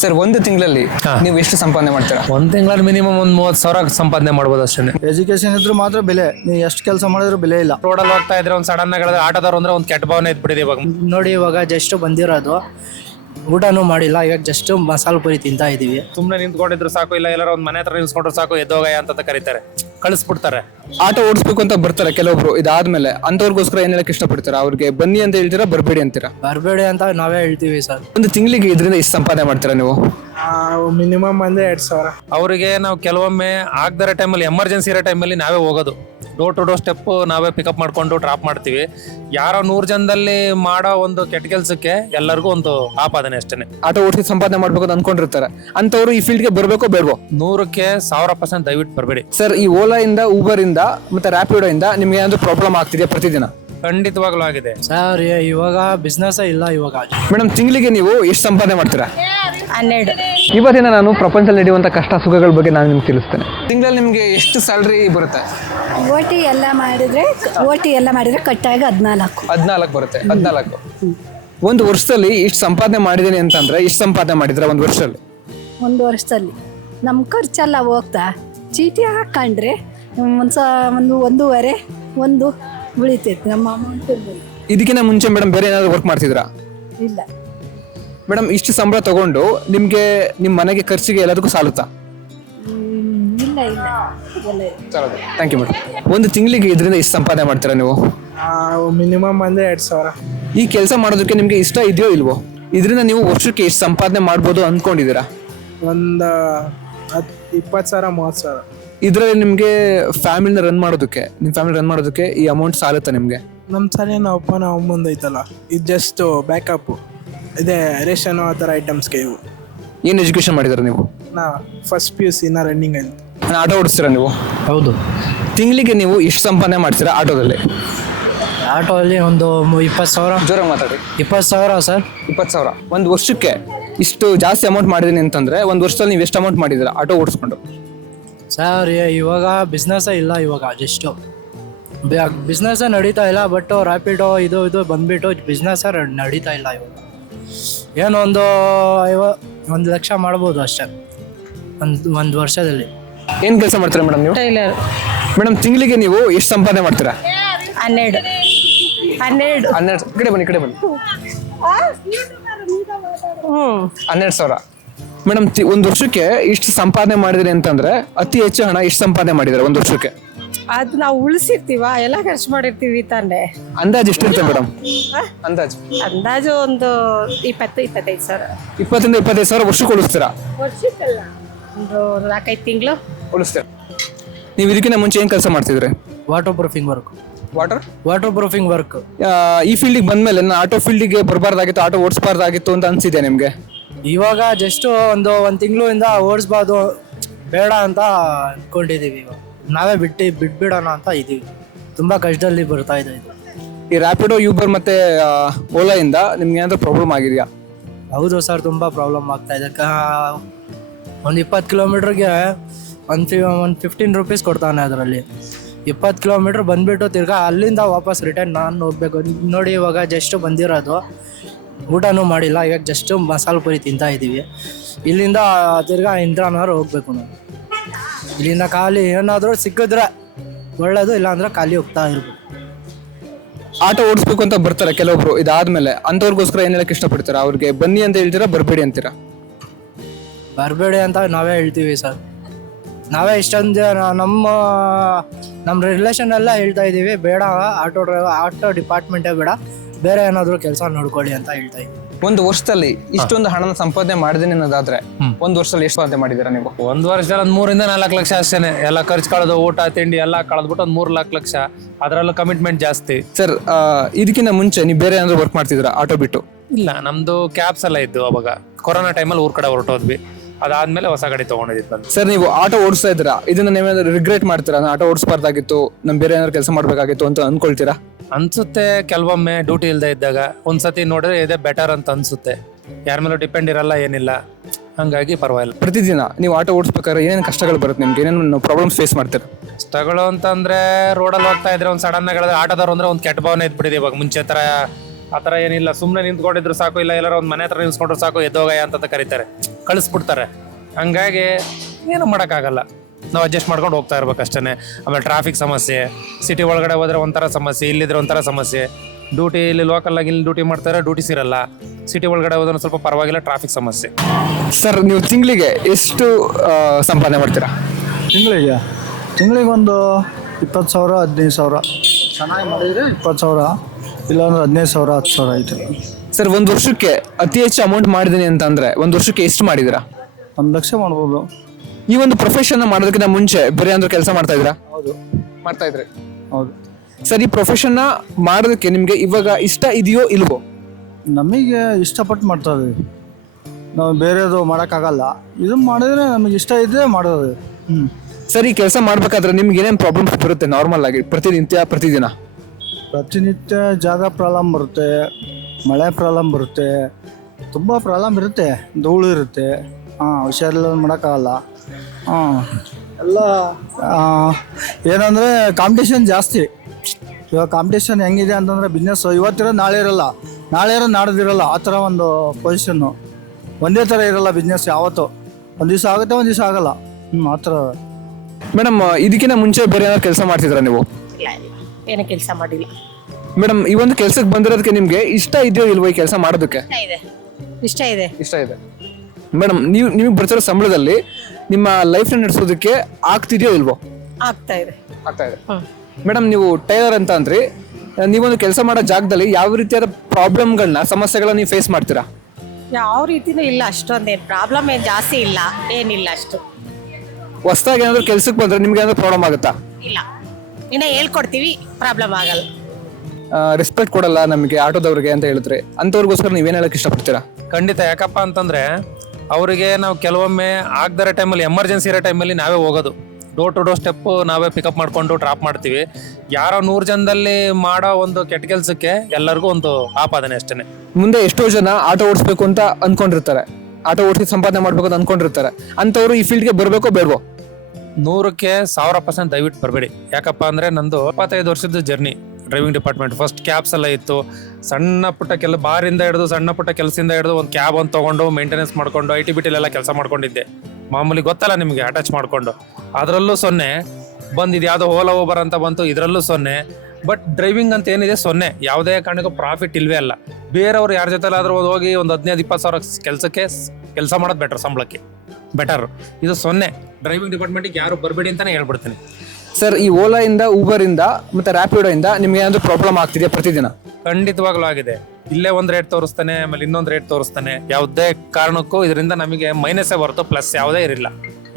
Sir ಒಂದು ತಿಂಗಳಲ್ಲಿ ನೀವು ಎಷ್ಟು ಸಂಪಾದನೆ ಮಾಡ್ತೀರಾ? ಒಂದು ತಿಂಗಳಲ್ಲಿ ಮಿನಿಮಮ್ ಒಂದು 30,000 ಸಂಪಾದನೆ ಮಾಡ್ಬೋದು ಅಷ್ಟೇ. ಎಜುಕೇಶನ್ ಇದ್ರೂ ಮಾತ್ರ ಬೆಲೆ, ನೀವು ಎಷ್ಟು ಕೆಲಸ ಮಾಡಿದ್ರು ಬೆಲೆ ಇಲ್ಲ. ರೋಡಲ್ಲಿ ಹೋಗ್ತಾ ಇದ್ರೆ ಒಂದು ಸಡನ್ ಆಗಿ ಹೇಳಿದ್ರೆ ಆಟೋದವ್ರು ಅಂದ್ರೆ ಒಂದು ಕೆಟ್ಟ ಭಾವನೆ ಇದ್ಬಿಟ್ಟಿದೆ ಇವಾಗ. ನೋಡಿ ಇವಾಗ ಜಸ್ಟ್ ಬಂದಿರೋದು, ಊಟನೂ ಮಾಡಿಲ್ಲ, ಇವಾಗ ಜಸ್ಟ್ ಮಸಾಲೆ ಪುರಿ ತಿಂತಾ ಇದೀವಿ. ಸುಮ್ಮನೆ ನಿಂತ್ಕೊಂಡಿದ್ರು ಸಾಕು, ಇಲ್ಲ ಎಲ್ಲರೂ ಒಂದು ಮನೆ ಹತ್ರ ನಿಲ್ಸ್ಕೊಂಡ್ರು ಸಾಕು, ಎದ್ದೋಗಯ್ಯ ಅಂತ ಕರೀತಾರೆ, ಕಳಿಸ್ಬಿಡ್ತಾರೆ. ಆಟೋ ಓಡಿಸ್ಬೇಕು ಅಂತ ಬರ್ತಾರೆ ಕೆಲವೊಬ್ರು, ಇದಾದ್ಮೇಲೆ ಅಂತವ್ರಿಗೋಸ್ಕರ ಏನ್ ಹೇಳಕ್ ಇಷ್ಟಪಡ್ತೀರಾ? ಅವ್ರಿಗೆ ಬನ್ನಿ ಅಂತ ಹೇಳ್ತೀರಾ, ಬರ್ಬೇಡಿ ಅಂತೀರಾ? ಬರಬೇಡಿ ಅಂತ ನಾವೇ ಹೇಳ್ತೀವಿ ಸರ್. ಒಂದು ತಿಂಗಳಿಗೆ ಇದರಿಂದ ಎಷ್ಟು ಸಂಪಾದನೆ ಮಾಡ್ತೀರಾ ನೀವು? ಮಿನಿಮಮ್ ಅಂದ್ರೆ 2,000. ಅವರಿಗೆ ನಾವು ಕೆಲವೊಮ್ಮೆ ಆಗದಿರೋ ಟೈಮಲ್ಲಿ, ಎಮರ್ಜೆನ್ಸಿ ಇರೋ ಟೈಮಲ್ಲಿ ನಾವೇ ಹೋಗೋದು, ಡೋರ್ ಟು ಡೋರ್ ಸ್ಟೆಪ್ ನಾವೇ ಪಿಕಪ್ ಮಾಡ್ಕೊಂಡು ಡ್ರಾಪ್ ಮಾಡ್ತೀವಿ. ಯಾರೋ 100 ಜನದಲ್ಲಿ ಮಾಡೋ ಒಂದು ಕೆಟ್ಟ ಕೆಲಸಕ್ಕೆ ಎಲ್ಲರಿಗೂ ಒಂದು ಆಪಾದನೆ ಅಷ್ಟೇ. ಆಟೋ ಓಡಿಸಿ ಸಂಪಾದನೆ ಮಾಡ್ಬೇಕು ಅಂತ ಅನ್ಕೊಂಡಿರ್ತಾರೆ, ಅಂತವ್ರು ಈ ಫೀಲ್ಡ್ಗೆ ಬರ್ಬೇಕೋ ಬೇಡವೋ? 100ಕ್ಕೆ 1000% ದಯವಿಟ್ಟು ಬರಬೇಡಿ ಸರ್. ಈ ಓಲಾ ಇಂದ, ಊಬರ್ ಇಂದ ಮತ್ತೆ ರ್ಯಾಪಿಡೋ ಇಂದ ನಿಮ್ಗೆ ಏನಾದ್ರು ಪ್ರಾಬ್ಲಮ್ ಆಗ್ತಿದೆಯಾ ಪ್ರತಿದಿನ? ಖಂಡಿತವಾಗ್ಲೂ ಆಗಿದೆ ಸರ್. ಇವಾಗ ಬಿಸ್ನೆಸ್ ಇಲ್ಲ ಇವಾಗ. ಮೇಡಮ್, ತಿಂಗಳಿಗೆ ನೀವು ಎಷ್ಟು ಸಂಪಾದನೆ ಮಾಡ್ತೀರಾ? 12. ಇವತ್ತಿನ ನಾನು ಪ್ರಪಂಚದಲ್ಲಿ ನಡೆಯುವಂತ ಕಷ್ಟ ಸುಖಗಳ ಬಗ್ಗೆ ನಾನು ನಿಮ್ಗೆ ತಿಳಿಸ್ತೇನೆ. ತಿಂಗಳಲ್ಲಿ ನಿಮ್ಗೆ ಎಷ್ಟು ಸ್ಯಾಲ್ರಿ ಬರುತ್ತೆ? ಓಟಿ ಎಲ್ಲ ಮಾಡಿದ್ರೆ ಕಟ್ಟಾಗಿ 14 ಬರುತ್ತೆ. 14 ಒಂದು ವರ್ಷದಲ್ಲಿ ಇಷ್ಟು ಸಂಪಾದನೆ ಮಾಡಿದ್ದೀನಿ ಅಂತಂದ್ರೆ ಇಷ್ಟು ಸಂಪಾದನೆ ಮಾಡಿದ್ರೆ ಒಂದು ವರ್ಷದಲ್ಲಿ? ಒಂದು ವರ್ಷದಲ್ಲಿ ನಮ್ಮ ಖರ್ಚೆಲ್ಲ ಹೋಗ್ತಾ ಚೀಟಿ ಹಾಕೊಂಡ್ರೆ ಒಂದು 1.5 ಉಳಿತೈತೆ ನಮ್ಮ ಅಮೌಂಟ್. ಇದಕ್ಕಿಂತ ಮುಂಚೆ ಮೇಡಮ್ ಬೇರೆ ಏನಾದ್ರು ವರ್ಕ್ ಮಾಡ್ತಿದ್ರಾ? ಇಲ್ಲ ಮೇಡಮ್, ಇಷ್ಟು ಸಂಬಳ ತಗೊಂಡು ನಿಮ್ಗೆ ನಿಮ್ಮ ಮನೆಗೆ ಖರ್ಚಿಗೆ ಎಲ್ಲದಕ್ಕೂ ಸಾಲುತ್ತಾ? ಇಲ್ಲ ಇಲ್ಲ ಥ್ಯಾಂಕ್ ಯು ಮೇಡಮ್. ಒಂದು ತಿಂಗಳಿಗೆ ಇದರಿಂದ ಇಷ್ಟು ಸಂಪಾದನೆ ಮಾಡ್ತೀರಾ ನೀವು? ಮಿನಿಮಮ್ ಅಂದ್ರೆ 2,000. ಈ ಕೆಲಸ ಮಾಡೋದಕ್ಕೆ ನಿಮ್ಗೆ ಇಷ್ಟ ಇದೆಯೋ ಇಲ್ವೋ? ಇದರಿಂದ ನೀವು ವರ್ಷಕ್ಕೆ ಎಷ್ಟು ಸಂಪಾದನೆ ಮಾಡ್ಬೋದು ಅಂದ್ಕೊಂಡಿದ್ದೀರಾ? ಒಂದು 20,000 30,000. ಇದರಲ್ಲಿ ನಿಮಗೆ ಫ್ಯಾಮಿಲಿನ ರನ್ ಮಾಡೋದಕ್ಕೆ, ನಿಮ್ಮ ಫ್ಯಾಮಿಲಿ ರನ್ ಮಾಡೋದಕ್ಕೆ ಈ ಅಮೌಂಟ್ ಸಾಲುತ್ತಾ ನಿಮಗೆ? ನಮ್ಮ ಸರಿ ನಾವು ಅಪ್ಪ ನಾವು ಅಮ್ಮಂದು ಐತಲ್ಲ, ಇದು ಜಸ್ಟ್ ಬ್ಯಾಕಪ್ ಇದೆ. ರೇಷನ್ ಆ ಥರ ಐಟಮ್ಸ್ಗೆ ಇವು. ಏನು ಎಜುಕೇಶನ್ ಮಾಡಿದಾರೆ ನೀವು? ನಾ ಫಸ್ಟ್ PUC ರನ್ನಿಂಗ್ ಅಂತ. ಆಟೋ ಓಡಿಸ್ತೀರಾ ನೀವು? ಹೌದು. ತಿಂಗಳಿಗೆ ನೀವು ಎಷ್ಟು ಸಂಪಾದನೆ ಮಾಡ್ತೀರಾ ಆಟೋದಲ್ಲಿ? ಆಟೋ ಅಲ್ಲಿ ಒಂದು 20,000. ಜೋರಾಗಿ ಮಾತಾಡಿ. 20,000 ಸರ್. 20,000 ಒಂದು ವರ್ಷಕ್ಕೆ. ಇಷ್ಟು ಜಾಸ್ತಿ ಅಮೌಂಟ್ ಮಾಡಿದೀನಿ ಅಂತಂದ್ರೆ ಒಂದು ವರ್ಷದಲ್ಲಿ ನೀವು ಎಷ್ಟು ಅಮೌಂಟ್ ಮಾಡಿದ್ದೀರಾ ಆಟೋ ಓಡಿಸ್ಕೊಂಡು? ಸರ್ ಇವಾಗ ಬಿಸ್ನೆಸ್ ಇಲ್ಲ ಇವಾಗ. ಜಸ್ಟ್ ಬಿಸ್ನೆಸ್ ನಡೀತಾ ಇಲ್ಲ. ಬಟ್ ರ್ಯಾಪಿಡೋ ಇದು ಬಂದ್ಬಿಟ್ಟು ಬಿಸ್ನೆಸ್ ನಡೀತಾ ಇಲ್ಲ ಇವಾಗ. ಏನೋ ಒಂದು ಲಕ್ಷ ಮಾಡ್ಬೋದು ಅಷ್ಟೇ ಒಂದು ವರ್ಷದಲ್ಲಿ. ಏನು ಕೆಲಸ ಮಾಡ್ತೀರಾ ಮೇಡಮ್ ನೀವು? ಟೈಲರ್. ಮೇಡಮ್, ತಿಂಗಳಿಗೆ ನೀವು ಎಷ್ಟು ಸಂಪಾದನೆ ಮಾಡ್ತೀರಾ? 12. ಕಡೆ ಬನ್ನಿ. 12,000. ಮೇಡಮ್, ಒಂದು ವರ್ಷಕ್ಕೆ ಇಷ್ಟು ಸಂಪಾದನೆ ಮಾಡಿದ್ರಿ ಅಂತಂದ್ರೆ ಅತಿ ಹೆಚ್ಚು ಹಣ ಎಷ್ಟು ಸಂಪಾದನೆ ಮಾಡಿದ್ರೆ ಒಂದು ವರ್ಷಕ್ಕೆ? ಅದು ನಾವು ಉಳಿಸಿರ್ತೀವ, ಎಲ್ಲ ಖರ್ಚು ಮಾಡಿರ್ತೀವಿ ತಾನೆ. ಅಂದಾಜು ಎಷ್ಟಿರುತ್ತೆ ಮೇಡಮ್? ಅಂದಾಜು ಒಂದು 20-25 ಸಾವಿರ. 20,000-25,000 ವರ್ಷಕ್ಕೆ ಉಳಿಸ್ತೀರಾ? ವರ್ಷಕ್ಕಲ್ಲ, ಒಂದು 4-5 ತಿಂಗಳು ಉಳಿಸ್ತೀರಾ. ನೀವು ಇದಕ್ಕಿಂತ ಮುಂಚೆ ಏನು ಕೆಲಸ ಮಾಡ್ತಿದ್ರಿ? Water proofing work. ಈ ಫೀಲ್ಡಿಗೆ ಬಂದ್ಮೇಲೆ ನಾನು ಆಟೋ ಫೀಲ್ಡಿಗೆ ಬರಬಾರ್ದಾಗಿತ್ತು, ಆಟೋ ಓಡಿಸಬಾರ್ದಾಗಿತ್ತು ಅಂತ ಅನ್ಸಿದೆ ನಿಮಗೆ? ಇವಾಗ ಜಸ್ಟ್ ಒಂದು ತಿಂಗಳಿಂದ ಓಡಿಸ್ಬಾರ್ದು, ಬೇಡ ಅಂತ ಅನ್ಕೊಂಡಿದೀವಿ. ಇವಾಗ ನಾವೇ ಬಿಟ್ಬಿಡೋಣ ಅಂತ ಇದೀವಿ. ತುಂಬಾ ಕಷ್ಟದಲ್ಲಿ ಬರ್ತಾ ಇದೆ ಇದು. ಈ ರ್ಯಾಪಿಡೋ, ಯೂಬರ್ ಮತ್ತೆ ಓಲಾ ಇಂದ ನಿಮ್ಗೆ ಏನಾದ್ರು ಪ್ರಾಬ್ಲಮ್ ಆಗಿದೆಯಾ? ಹೌದು ಸರ್, ತುಂಬಾ ಪ್ರಾಬ್ಲಮ್ ಆಗ್ತಾ ಇದೆ. ಒಂದು 20 ಕಿಲೋಮೀಟರ್ಗೆ ಒಂದು 15 ರೂಪೀಸ್ ಕೊಡ್ತಾನೆ. ಅದರಲ್ಲಿ 20 ಕಿಲೋಮೀಟರ್ ಬಂದ್ಬಿಟ್ಟು ತಿರ್ಗಾ ಅಲ್ಲಿಂದ ವಾಪಸ್ ರಿಟರ್ನ್ ನಾನು ಹೋಗ್ಬೇಕು. ನೋಡಿ ಇವಾಗ ಜಸ್ಟ್ ಬಂದಿರೋದು, ಊಟನೂ ಮಾಡಿಲ್ಲ, ಇವಾಗ ಜಸ್ಟ್ ಮಸಾಲೆ ಪುರಿ ತಿಂತಾ ಇದ್ದೀವಿ. ಇಲ್ಲಿಂದ ತಿರ್ಗಾ ಇಂದ್ರಾನವ್ರು ಹೋಗ್ಬೇಕು. ನಾವು ಇಲ್ಲಿಂದ ಖಾಲಿ ಏನಾದರೂ ಸಿಕ್ಕಿದ್ರೆ ಒಳ್ಳೇದು, ಇಲ್ಲಾಂದ್ರೆ ಖಾಲಿ ಹೋಗ್ತಾ ಇರ್ಬೇಕು. ಆಟೋ ಓಡಿಸ್ಬೇಕು ಅಂತ ಬರ್ತಾರೆ ಕೆಲವೊಬ್ರು, ಇದಾದ್ಮೇಲೆ ಅಂತವ್ರಿಗೋಸ್ಕರ ಏನ್ ಹೇಳಕ್ ಇಷ್ಟಪಡ್ತೀರಾ? ಅವ್ರಿಗೆ ಬನ್ನಿ ಅಂತ ಹೇಳ್ತೀರಾ, ಬರ್ಬೇಡಿ ಅಂತೀರಾ? ಬರಬೇಡಿ ಅಂತ ನಾವೇ ಹೇಳ್ತೀವಿ ಸರ್. ನಾವೇ ಇಷ್ಟೊಂದು ನಮ್ಮ ರಿಲೇಷನ್ ಎಲ್ಲ ಹೇಳ್ತಾ ಇದ್ದೀವಿ, ಬೇಡ ಆಟೋ ಡಿಪಾರ್ಟ್ಮೆಂಟೇ ಬೇಡ, ಬೇರೆ ಏನಾದರೂ ಕೆಲಸ ನೋಡ್ಕೊಳ್ಳಿ ಅಂತ ಹೇಳ್ತಾ ಇದ್ದೀವಿ. ಒಂದು ವರ್ಷದಲ್ಲಿ ಇಷ್ಟೊಂದು ಹಣನ ಸಂಪಾದನೆ ಮಾಡಿದೀನಿ ಅನ್ನೋದಾದ್ರೆ ಒಂದು ವರ್ಷದಲ್ಲಿ ಎಷ್ಟು ಸಂಪಾದನೆ ಮಾಡಿದ್ದೀರಾ ನೀವು? ಒಂದು ವರ್ಷದಲ್ಲಿ ಒಂದು 3-4 ಲಕ್ಷ ಅಷ್ಟೇನೆ. ಎಲ್ಲ ಖರ್ಚು ಕಳೆದು ಊಟ ತಿಂಡಿ ಎಲ್ಲ ಕಳೆದ್ಬಿಟ್ಟು ಒಂದು 3-4 ಲಕ್ಷ. ಅದರಲ್ಲೂ ಕಮಿಟ್ಮೆಂಟ್ ಜಾಸ್ತಿ. ಸರ್, ಇದಕ್ಕಿಂತ ಮುಂಚೆ ನೀವು ಬೇರೆ ಏನಾದ್ರು ವರ್ಕ್ ಮಾಡ್ತಿದ್ದೀರಾ ಆಟೋ ಬಿಟ್ಟು? ಇಲ್ಲ, ನಮ್ದು ಕ್ಯಾಬ್ಸ್ ಎಲ್ಲ ಇದ್ದು. ಅವಾಗ ಕೊರೋನಾ ಟೈಮಲ್ಲಿ ಊರ್ ಕಡೆ ಹೊರಟೋದ್ವಿ. ಅದಾದ್ಮೇಲೆ ಹೊಸ ಗಾಡಿ ತಗೊಂಡಿದ್ದು. ಸರ್, ನೀವು ಆಟೋ ಓಡಿಸ್ತಾ ಇದ್ದೀರಾ, ಇದನ್ನ ನೀವೇನಾದ್ರು ರಿಗ್ರೆಟ್ ಮಾಡ್ತೀರಾ? ನಾನು ಆಟೋ ಓಡಿಸಬಾರ್ದಾಗಿತ್ತು, ನಮ್ ಬೇರೆ ಏನಾದ್ರು ಕೆಲಸ ಮಾಡ್ಬೇಕಾಗಿತ್ತು ಅಂತ ಅನ್ಕೊಳ್ತೀರಾ? ಅನ್ಸುತ್ತೆ ಕೆಲವೊಮ್ಮೆ. ಡ್ಯೂಟಿ ಇಲ್ದೇ ಇದ್ದಾಗ ಒಂದ್ಸತಿ ನೋಡಿದ್ರೆ ಇದೇ ಬೆಟರ್ ಅಂತ ಅನ್ಸುತ್ತೆ. ಯಾರ ಮೇಲೂ ಡಿಪೆಂಡ್ ಇರಲ್ಲ, ಏನಿಲ್ಲ. ಹಂಗಾಗಿ ಪರವಾಗಿಲ್ಲ. ಪ್ರತಿದಿನ ನೀವು ಆಟೋ ಓಡಿಸ್ಬೇಕಾದ್ರೆ ಏನೇನು ಕಷ್ಟಗಳು ಬರುತ್ತೆ ನಿಮ್ಗೆ? ಏನೇನು ಪ್ರಾಬ್ಲಮ್ಸ್ ಫೇಸ್ ಮಾಡ್ತೀರಾ? ಕಷ್ಟಗಳು ಅಂತಂದ್ರೆ ರೋಡಲ್ಲಿ ಹೋಗ್ತಾ ಇದ್ರೆ ಒಂದು ಸಡನ್ ಆಗಿ ಹೇಳಿದ್ರೆ ಆಟೋದವ್ರು ಅಂದ್ರೆ ಒಂದು ಕೆಟ್ಟ ಭಾವನೆ ಇದ್ಬಿಟ್ಟಿದೆ ಇವಾಗ. ಮುಂಚೆ ತರ ಆ ಥರ ಏನಿಲ್ಲ. ಸುಮ್ಮನೆ ನಿಂತ್ಕೊಂಡಿದ್ರು ಸಾಕು, ಇಲ್ಲ ಎಲ್ಲಾರ ಒಂದು ಮನೆ ಹತ್ರ ನಿಲ್ಸ್ಕೊಂಡ್ರು ಸಾಕು, ಎದ್ದೋಗಯ್ಯ ಅಂತ ಕರೀತಾರೆ, ಕಳಿಸ್ಬಿಡ್ತಾರೆ. ಹಂಗಾಗಿ ಏನು ಮಾಡೋಕ್ಕಾಗಲ್ಲ, ನಾವು ಅಡ್ಜಸ್ಟ್ ಮಾಡ್ಕೊಂಡು ಹೋಗ್ತಾ ಇರ್ಬೇಕಷ್ಟೇ. ಆಮೇಲೆ ಟ್ರಾಫಿಕ್ ಸಮಸ್ಯೆ, ಸಿಟಿ ಒಳಗಡೆ ಹೋದ್ರೆ ಒಂಥರ ಸಮಸ್ಯೆ, ಇಲ್ಲಿದ್ರೆ ಒಂಥರ ಸಮಸ್ಯೆ. ಡ್ಯೂಟಿ ಇಲ್ಲಿ ಲೋಕಲಾಗಿ ಇಲ್ಲಿ ಡ್ಯೂಟಿ ಮಾಡ್ತಾರೆ, ಡ್ಯೂಟೀಸ್ ಇರಲ್ಲ. ಸಿಟಿ ಒಳಗಡೆ ಹೋದ್ರೆ ಸ್ವಲ್ಪ ಪರವಾಗಿಲ್ಲ, ಟ್ರಾಫಿಕ್ ಸಮಸ್ಯೆ. ಸರ್ ನೀವು ತಿಂಗಳಿಗೆ ಎಷ್ಟು ಸಂಪಾದನೆ ಮಾಡ್ತೀರಾ? ತಿಂಗಳಿಗೆ ಒಂದು 20,000 15,000 ಚೆನ್ನಾಗಿ ಮಾಡಿದರೆ 20,000, ಇಲ್ಲಾಂದ್ರೆ 15,000 10,000 ಐತೆ. ಸರ್ ಒಂದು ವರ್ಷಕ್ಕೆ ಅತಿ ಹೆಚ್ಚು ಅಮೌಂಟ್ ಮಾಡಿದ್ದೀನಿ ಅಂತ ಅಂದ್ರೆ ಒಂದು ವರ್ಷಕ್ಕೆ ಎಷ್ಟು ಮಾಡಿದಿರಾ? 1 ಲಕ್ಷ ಮಾಡ್ಬೋದು. ಈ ಒಂದು ಪ್ರೊಫೆಷನ್ ಮಾಡೋದಕ್ಕಿಂತ ಮುಂಚೆ ಬೇರೆ ಏನಾದ್ರು ಕೆಲಸ ಮಾಡ್ತಾ ಇದ್ರಾ? ಹೌದು, ಮಾಡ್ತಾ ಇದ್ರಿ. ಹೌದು. ಸರ್ ಈ ಪ್ರೊಫೆಷನ್ನ ಮಾಡೋದಕ್ಕೆ ನಿಮ್ಗೆ ಇವಾಗ ಇಷ್ಟ ಇದೆಯೋ ಇಲ್ವೋ? ನಮಗೆ ಇಷ್ಟಪಟ್ಟು ಮಾಡ್ತಾ ಇದ್ದೀವಿ, ನಾವು ಬೇರೆದು ಮಾಡೋಕ್ಕಾಗಲ್ಲ. ಇದನ್ನು ಮಾಡಿದ್ರೆ ನಮಗೆ ಇಷ್ಟ ಇದ್ದರೆ ಮಾಡೋದು. ಸರ್ ಈ ಕೆಲಸ ಮಾಡ್ಬೇಕಾದ್ರೆ ನಿಮ್ಗೆ ಏನೇನು ಪ್ರಾಬ್ಲಮ್ಸ್ ಬರುತ್ತೆ ನಾರ್ಮಲ್ ಆಗಿ ಪ್ರತಿದಿನ? ಪ್ರತಿನಿತ್ಯ ಜಾಗ ಪ್ರಾಬ್ಲಮ್ ಬರುತ್ತೆ, ಮಳೆ ಪ್ರಾಬ್ಲಮ್ ಬರುತ್ತೆ, ತುಂಬ ಪ್ರಾಬ್ಲಮ್ ಇರುತ್ತೆ, ಧೂಳು ಇರುತ್ತೆ. ಹುಷಾರಿಲ್ಲ ಮಾಡೋಕ್ಕಾಗಲ್ಲ. ಎಲ್ಲ ಏನಂದರೆ ಕಾಂಪಿಟೇಷನ್ ಜಾಸ್ತಿ. ಇವಾಗ ಕಾಂಪಿಟೇಷನ್ ಹೆಂಗಿದೆ ಅಂತಂದರೆ ಬಿಸ್ನೆಸ್ ಇವತ್ತಿರೋ ನಾಳೆ ಇರೋಲ್ಲ, ನಾಳೆ ಇರೋ ನಾಡ್ದಿರಲ್ಲ, ಆ ಥರ ಒಂದು ಪೊಸಿಷನ್ನು. ಒಂದೇ ಥರ ಇರೋಲ್ಲ ಬಿಸ್ನೆಸ್ ಯಾವತ್ತೂ. ಒಂದು ದಿವಸ ಆಗುತ್ತೆ, ಒಂದು ದಿವಸ ಆಗಲ್ಲ. ಆ ಥರ. ಮೇಡಮ್ ಇದಕ್ಕಿಂತ ಮುಂಚೆ ಬೇರೆ ಏನಾದ್ರು ಕೆಲಸ ಮಾಡ್ತಿದ್ರಾ ನೀವು? ಇಲ್ಲ, ಏನು ಕೆಲಸ ಮಾಡಿಲ್ಲ. ಮೇಡಮ್ ಈ ಒಂದು ಕೆಲಸಕ್ಕೆ ಬಂದಿರೋದಕ್ಕೆ ನಿಮ್ಗೆ ಇಷ್ಟ ಇದೆಯೋ ಇಲ್ವೋ ಈ ಕೆಲಸ ಮಾಡೋದಕ್ಕೆ? ಇಷ್ಟ ಇದೆ. ಇಷ್ಟ ಇದೆ. ಮೇಡಮ್ ನೀವು ಬರ್ತಿರೋ ಸಂಬಳದಲ್ಲಿ ನಿಮ್ಮ ಲೈಫ್ನ ನಡೆಸೋದಕ್ಕೆ ಆಗ್ತಿದೆಯೋ ಇಲ್ವೋ? ಆಗ್ತಾ ಇದೆ. ಆಗ್ತಾ ಇದೆ. ಮೇಡಮ್ ನೀವು ಟೈಲರ್ ಅಂತ ಅಂದ್ರಿ, ನೀವೊಂದು ಕೆಲಸ ಮಾಡೋ ಜಾಗದಲ್ಲಿ ಯಾವ ರೀತಿಯಾದ ಪ್ರಾಬ್ಲಮ್ಗಳನ್ನ ಸಮಸ್ಯೆಗಳನ್ನ ನೀವು ಫೇಸ್ ಮಾಡ್ತೀರಾ? ಯಾವ ರೀತಿನೂ ಇಲ್ಲ, ಅಷ್ಟೊಂದೇನು ಪ್ರಾಬ್ಲಮ್ ಏನು ಜಾಸ್ತಿ ಇಲ್ಲ, ಏನಿಲ್ಲ ಅಷ್ಟು. ಹೊಸದಾಗಿ ಏನಾದ್ರು ಕೆಲ್ಸಕ್ಕೆ ಬಂದ್ರೆ ನಿಮ್ಗೆ ಏನಾದ್ರು ಪ್ರಾಬ್ಲಮ್ ಆಗುತ್ತಾ? ಇಲ್ಲ, ಇನ್ನ ಹೇಳ್ಕೊಡ್ತೀವಿ, ಪ್ರಾಬ್ಲಮ್ ಆಗಲ್ಲ. ರೆಸ್ಪೆಕ್ಟ್ ಕೊಡಲ್ಲ ನಮಗೆ ಆಟೋದವ್ರಿಗೆ ಅಂತ ಹೇಳಿದ್ರೆ, ಅಂಥವ್ರಿಗೋಸ್ಕರ ನೀವೇನು ಹೇಳಕ್ ಇಷ್ಟಪಡ್ತೀರಾ? ಖಂಡಿತ. ಯಾಕಪ್ಪ ಅಂತಂದ್ರೆ ಅವರಿಗೆ ನಾವು ಕೆಲವೊಮ್ಮೆ ಆಗದಿರೋ ಟೈಮಲ್ಲಿ, ಎಮರ್ಜೆನ್ಸಿ ಇರೋ ಟೈಮಲ್ಲಿ ನಾವೇ ಹೋಗೋದು. ಡೋರ್ ಟು ಡೋರ್ ಸ್ಟೆಪ್ ನಾವೇ ಪಿಕಪ್ ಮಾಡ್ಕೊಂಡು ಡ್ರಾಪ್ ಮಾಡ್ತೀವಿ. ಯಾರೋ 100 ಜನದಲ್ಲಿ ಮಾಡೋ ಒಂದು ಕೆಟ್ಟ ಕೆಲಸಕ್ಕೆ ಎಲ್ಲರಿಗೂ ಒಂದು ಆಪಾದನೆ ಅಷ್ಟೇ. ಮುಂದೆ ಎಷ್ಟೋ ಜನ ಆಟೋ ಓಡಿಸ್ಬೇಕು ಅಂತ ಅನ್ಕೊಂಡಿರ್ತಾರೆ, ಆಟೋ ಓಡಿಸಿ ಸಂಪಾದನೆ ಮಾಡ್ಬೇಕು ಅಂತ ಅನ್ಕೊಂಡಿರ್ತಾರೆ. ಅಂಥವ್ರು ಈ ಫೀಲ್ಡ್ಗೆ ಬರಬೇಕೋ ಬೇಡವೋ? 100ಕ್ಕೆ 1000% ದಯವಿಟ್ಟು ಬರಬೇಡಿ. ಯಾಕಪ್ಪ ಅಂದರೆ ನಂದು 25 ವರ್ಷದ journey driving department. First cabs ಎಲ್ಲ ಇತ್ತು, ಸಣ್ಣ ಪುಟ್ಟ ಬಾರಿಂದ ಹಿಡಿದು ಸಣ್ಣ ಪುಟ್ಟ ಕೆಲಸದಿಂದ ಹಿಡಿದು ಒಂದು ಕ್ಯಾಬ್ ಒಂದು ತೊಗೊಂಡು ಮೇಂಟೆನೆನ್ಸ್ ಮಾಡ್ಕೊಂಡು IT BT ಎಲ್ಲ ಕೆಲಸ ಮಾಡ್ಕೊಂಡಿದ್ದೆ. ಮಾಮೂಲಿ ಗೊತ್ತಲ್ಲ ನಿಮಗೆ, ಅಟ್ಯಾಚ್ ಮಾಡಿಕೊಂಡು ಅದರಲ್ಲೂ 0 ಬಂದಿದ್ದು. ಯಾವುದೋ ಓಲಾ ಓಬರ್ ಅಂತ ಬಂತು, ಇದರಲ್ಲೂ 0. ಬಟ್ ಡ್ರೈವಿಂಗ್ ಅಂತ ಏನಿದೆ 0. ಯಾವುದೇ ಕಾರಣಕ್ಕೂ ಪ್ರಾಫಿಟ್ ಇಲ್ವೇ ಅಲ್ಲ. ಬೇರೆಯವ್ರು ಯಾರ ಜೊತೆಲಾದ್ರೂ ಹೋಗಿ ಒಂದು 15-20 ಸಾವಿರ ಕೆಲಸಕ್ಕೆ ಕೆಲಸ ಮಾಡೋದು ಬೆಟರ್, ಸಂಬಳಕ್ಕೆ ಬೆಟರ್. ಇದು 0. ಡ್ರೈವಿಂಗ್ ಡಿಪಾರ್ಟ್ಮೆಂಟಿಗೆ ಯಾರು ಬರಬೇಡಿ ಅಂತಾನೆ ಹೇಳ್ಬಿಡ್ತೀನಿ. ಸರ್ ಈ ಓಲಾ ಇಂದ, ಊಬರ್ ಇಂದ ಮತ್ತೆ ರ್ಯಾಪಿಡೋ ಇಂದ ನಿಮ್ಗೆ ಏನಾದ್ರು ಪ್ರಾಬ್ಲಮ್ ಆಗ್ತಿದೆಯಾ ಪ್ರತಿದಿನ? ಖಂಡಿತವಾಗ್ಲೂ ಆಗಿದೆ. ಇಲ್ಲೇ ಒಂದು ರೇಟ್ ತೋರಿಸ್ತಾನೆ, ಆಮೇಲೆ ಇನ್ನೊಂದು ರೇಟ್ ತೋರಿಸ್ತಾನೆ. ಯಾವುದೇ ಕಾರಣಕ್ಕೂ ಇದರಿಂದ ನಮಗೆ ಮೈನಸ್ಸೇ ಹೊರತು ಪ್ಲಸ್ ಯಾವುದೇ ಇರಲಿಲ್ಲ.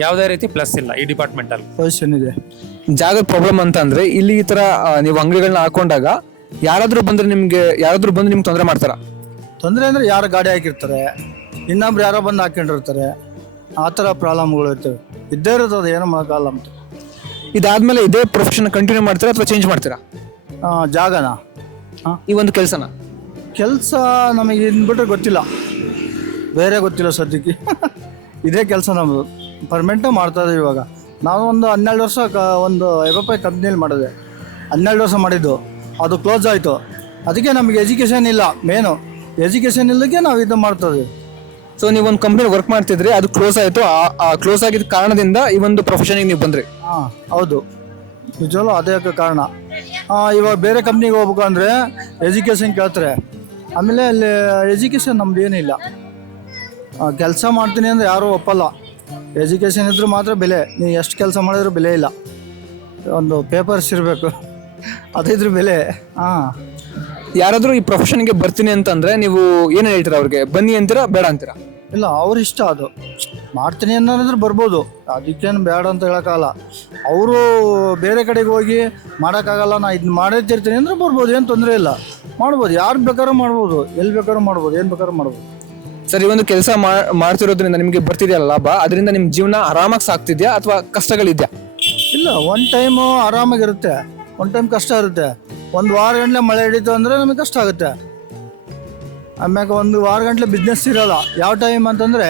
ಯಾವುದೇ ರೀತಿ ಪ್ಲಸ್ ಇಲ್ಲ ಈ ಡಿಪಾರ್ಟ್ಮೆಂಟಲ್ಲಿ. ಪೊಸಿಷನ್ ಇದೆ. ಜಾಗದ ಪ್ರಾಬ್ಲಮ್ ಅಂತ ಅಂದ್ರೆ ಇಲ್ಲಿ ಈ ತರ ನೀವು ಅಂಗಡಿಗಳನ್ನ ಹಾಕೊಂಡಾಗ ಯಾರಾದ್ರೂ ಬಂದು ನಿಮ್ಗೆ ತೊಂದರೆ ಮಾಡ್ತಾರ? ತೊಂದರೆ ಅಂದರೆ ಯಾರು ಗಾಡಿ ಹಾಕಿರ್ತಾರೆ, ಇನ್ನೊಬ್ರು ಯಾರೋ ಬಂದು ಹಾಕೊಂಡಿರ್ತಾರೆ, ಆ ಥರ ಪ್ರಾಬ್ಲಮ್ಗಳು ಇರ್ತವೆ. ಇದ್ದೇ ಇರುತ್ತೆ, ಅದು ಏನೋ ಮಾಡೋಕ್ಕಾಗಲ್ಲ ಅಂತ. ಇದಾದ್ಮೇಲೆ ಇದೇ ಪ್ರೊಫೆಷನ್ ಕಂಟಿನ್ಯೂ ಮಾಡ್ತೀರಾ ಅಥವಾ ಚೇಂಜ್ ಮಾಡ್ತೀರಾ? ಜಾಗನ ಈ ಒಂದು ಕೆಲಸನ ಕೆಲಸ ನಮಗೆ ಇನ್ಬಿಟ್ರೆ ಗೊತ್ತಿಲ್ಲ, ಬೇರೆ ಗೊತ್ತಿಲ್ಲ ಸದ್ಯಕ್ಕೆ. ಇದೇ ಕೆಲಸ ನಮ್ಮದು ಪರ್ಮನೆಂಟಾಗಿ ಮಾಡ್ತಾ ಇದ್ದೀವಿ. ಇವಾಗ ನಾವು ಒಂದು 12 ವರ್ಷ ಒಂದು FFI ಕಂಪ್ನಿಯಲ್ಲಿ ಮಾಡಿದೆ. 12 ವರ್ಷ ಮಾಡಿದ್ದು, ಅದು ಕ್ಲೋಸ್ ಆಯಿತು. ಅದಕ್ಕೆ ನಮಗೆ ಎಜುಕೇಷನ್ ಇಲ್ಲ. ಮೇನು ಎಜುಕೇಷನ್ ಇಲ್ಲಕ್ಕೆ ನಾವು ಇದು ಮಾಡ್ತಾ ಇದ್ದೀವಿ. ಸೊ ನೀವು ಒಂದು ಕಂಪ್ನಿ ವರ್ಕ್ ಮಾಡ್ತಿದ್ರಿ, ಅದು ಕ್ಲೋಸ್ ಆಯಿತು. ಆ ಕ್ಲೋಸ್ ಆಗಿದ್ದ ಕಾರಣದಿಂದ ಈ ಒಂದು ಪ್ರೊಫೆಷನ್ಗೆ ನೀವು ಬಂದ್ರಿ? ಹೌದು, ನಿಜವಲ್ಲೂ ಅದೇ ಕಾರಣ. ಇವಾಗ ಬೇರೆ ಕಂಪ್ನಿಗೆ ಹೋಗ್ಬೇಕು ಅಂದರೆ ಎಜುಕೇಷನ್ ಕೇಳ್ತಾರೆ. ಆಮೇಲೆ ಅಲ್ಲಿ ಎಜುಕೇಷನ್ ನಮ್ದು ಏನಿಲ್ಲ. ಕೆಲಸ ಮಾಡ್ತೀನಿ ಅಂದರೆ ಯಾರೂ ಒಪ್ಪಲ್ಲ. ಎಜುಕೇಷನ್ ಇದ್ರೂ ಮಾತ್ರ ಬೆಲೆ. ನೀವು ಎಷ್ಟು ಕೆಲಸ ಮಾಡಿದ್ರೂ ಬೆಲೆ ಇಲ್ಲ. ಒಂದು ಪೇಪರ್ಸ್ ಇರಬೇಕು, ಅದಿದ್ರ ಬೆಲೆ. ಯಾರಾದರೂ ಈ ಪ್ರೊಫೆಷನ್ಗೆ ಬರ್ತೀನಿ ಅಂತಂದ್ರೆ ನೀವು ಏನು ಹೇಳ್ತೀರಾ ಅವ್ರಿಗೆ? ಬನ್ನಿ ಅಂತೀರಾ, ಬೇಡ ಅಂತೀರಾ? ಇಲ್ಲ, ಅವ್ರ ಇಷ್ಟ. ಅದು ಮಾಡ್ತೀನಿ ಅನ್ನೋದ್ರೆ ಬರ್ಬೋದು, ಅದಕ್ಕೇನು ಬೇಡ ಅಂತ ಹೇಳೋಕ್ಕಾಗಲ್ಲ. ಅವರು ಬೇರೆ ಕಡೆಗೆ ಹೋಗಿ ಮಾಡೋಕ್ಕಾಗಲ್ಲ, ನಾ ಇದನ್ನ ಮಾಡಿರ್ತೀನಿ ಅಂದರೆ ಬರ್ಬೋದು, ಏನು ತೊಂದರೆ ಇಲ್ಲ, ಮಾಡ್ಬೋದು. ಯಾರು ಬೇಕಾದ್ರೂ ಮಾಡ್ಬೋದು, ಎಲ್ಲಿ ಬೇಕಾದ್ರೂ ಮಾಡ್ಬೋದು, ಏನು ಬೇಕಾದ್ರೂ ಮಾಡ್ಬೋದು. ಸರ್ ಈ ಒಂದು ಕೆಲಸ ಮಾಡ್ತಿರೋದ್ರಿಂದ ನಿಮಗೆ ಬರ್ತಿದೆಯಲ್ಲ ಲಾಭ, ಅದರಿಂದ ನಿಮ್ಮ ಜೀವನ ಆರಾಮಾಗಿ ಸಾಗ್ತಿದ್ಯಾ ಅಥವಾ ಕಷ್ಟಗಳಿದ್ಯಾ? ಇಲ್ಲ, ಒಂದು ಟೈಮು ಆರಾಮಾಗಿರುತ್ತೆ, ಒಂದು ಟೈಮ್ ಕಷ್ಟ ಇರುತ್ತೆ. ಒಂದು ವಾರ ಗಂಟಲೆ ಮಳೆ ಹಿಡಿತು ಅಂದರೆ ನಮಗೆ ಕಷ್ಟ ಆಗುತ್ತೆ. ಆಮ್ಯಾಗ ಒಂದು ವಾರ ಗಂಟಲೆ ಬಿಸ್ನೆಸ್ ಇರೋಲ್ಲ. ಯಾವ ಟೈಮ್ ಅಂತಂದರೆ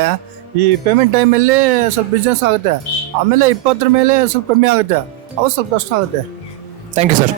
ಈ ಪೇಮೆಂಟ್ ಟೈಮಲ್ಲಿ ಸ್ವಲ್ಪ ಬಿಸ್ನೆಸ್ ಆಗುತ್ತೆ. ಆಮೇಲೆ 20 ಮೇಲೆ ಸ್ವಲ್ಪ ಕಮ್ಮಿ ಆಗುತ್ತೆ, ಅವಾಗ ಸ್ವಲ್ಪ ಕಷ್ಟ ಆಗುತ್ತೆ. Thank you sir.